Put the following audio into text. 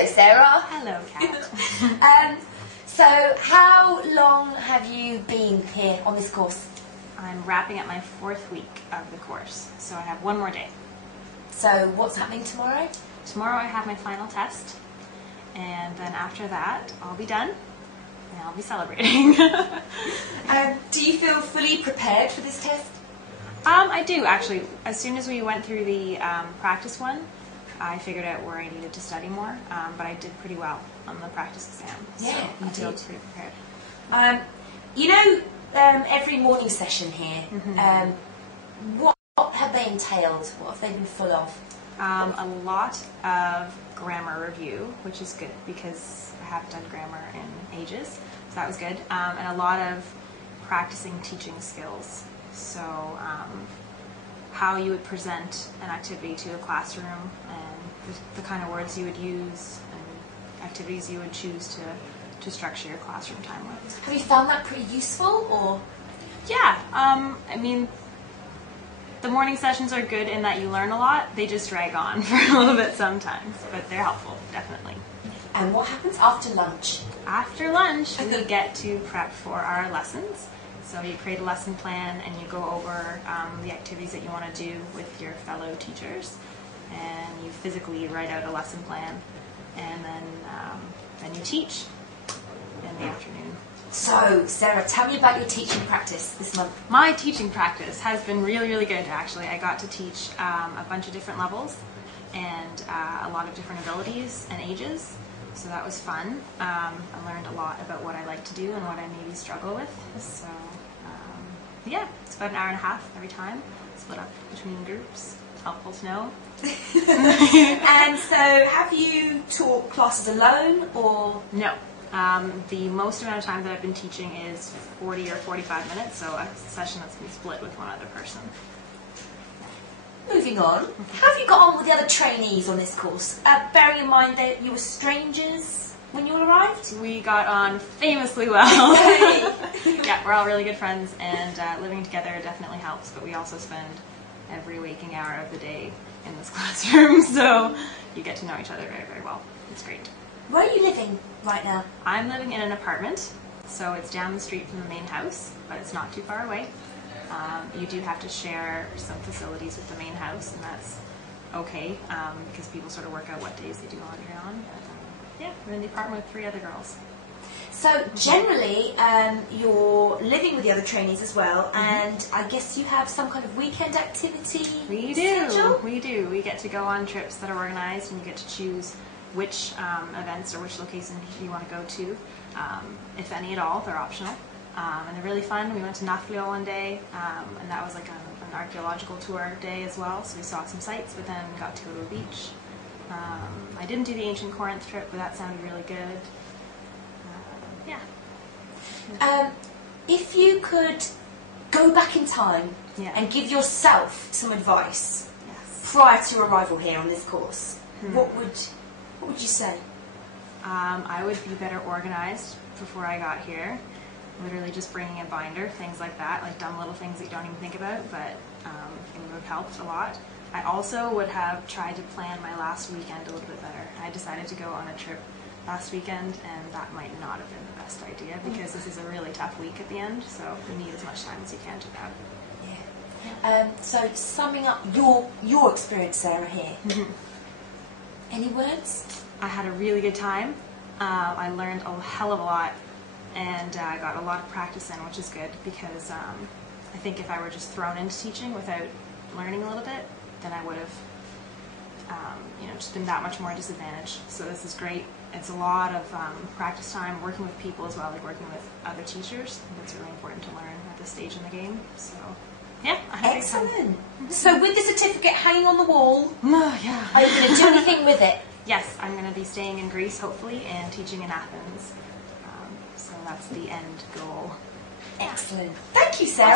Hello, Sarah. Hello, Kat. So, how long have you been here on this course? I'm wrapping up my 4th week of the course, so I have one more day. So, what's happening tomorrow? Tomorrow I have my final test, and then after that I'll be done, and I'll be celebrating. Do you feel fully prepared for this test? I do, actually. As soon as we went through the practice one, I figured out where I needed to study more, but I did pretty well on the practice exam, so I feel pretty prepared. You know, every morning session here, what have they entailed? What have they been full of? A lot of grammar review, which is good because I haven't done grammar in ages, so that was good, and a lot of practicing teaching skills. So how you would present an activity to a classroom and the kind of words you would use and activities you would choose to structure your classroom time with. Have you found that pretty useful, or? Yeah, I mean, the morning sessions are good in that you learn a lot. They just drag on for a little bit sometimes, but they're helpful, definitely. And what happens after lunch? After lunch, we get to prep for our lessons. So you create a lesson plan and you go over the activities that you want to do with your fellow teachers, and you physically write out a lesson plan, and then you teach in the afternoon. So, Sarah, tell me about your teaching practice this month. My teaching practice has been really, really good, actually. I got to teach a bunch of different levels and a lot of different abilities and ages, so that was fun. I learned a lot about what I like to do and what I maybe struggle with. So, yeah, it's about an hour and a half every time, split up between groups. Helpful to know. And so, have you taught classes alone, or? No. The most amount of time that I've been teaching is 40 or 45 minutes, so a session that's been split with one other person. Moving on, how have you got on with the other trainees on this course? Bearing in mind that you were strangers when you arrived? We got on famously well. Yeah, we're all really good friends, and living together definitely helps, but we also spend every waking hour of the day in this classroom, so you get to know each other very, very well. It's great. Where are you living right now? I'm living in an apartment, so it's down the street from the main house, but it's not too far away. You do have to share some facilities with the main house, and that's okay, because people sort of work out what days they do laundry on. But, yeah, we're in the apartment with 3 other girls. So generally, you're living with the other trainees as well, and I guess you have some kind of weekend activity We schedule? We do. We get to go on trips that are organized, and you get to choose which events or which locations you want to go to, if any at all. They're optional, and they're really fun. We went to Naflio one day, and that was like an archaeological tour day as well, so we saw some sights, but then got to go to a beach. I didn't do the ancient Corinth trip, but that sounded really good. Yeah. If you could go back in time and give yourself some advice prior to your arrival here on this course, what would you say? I would be better organized before I got here. Literally just bringing a binder, things like that, like dumb little things that you don't even think about, but it would have helped a lot. I also would have tried to plan my last weekend a little bit better. I decided to go on a trip last weekend, and that might not have been the best idea because this is a really tough week at the end, so you need as much time as you can to prep. Yeah. So summing up your experience, Sarah, here, any words? I had a really good time. I learned a hell of a lot, and I got a lot of practice in, which is good because I think if I were just thrown into teaching without learning a little bit, then I would have just been that much more disadvantaged. So this is great. It's a lot of practice time, working with people as well, like working with other teachers. I think it's really important to learn at this stage in the game. So, yeah, I had a great time. Excellent. So with the certificate hanging on the wall, yeah. are you going to do anything with it? Yes, I'm going to be staying in Greece, hopefully, and teaching in Athens. So that's the end goal. Excellent. Thank you, Sarah.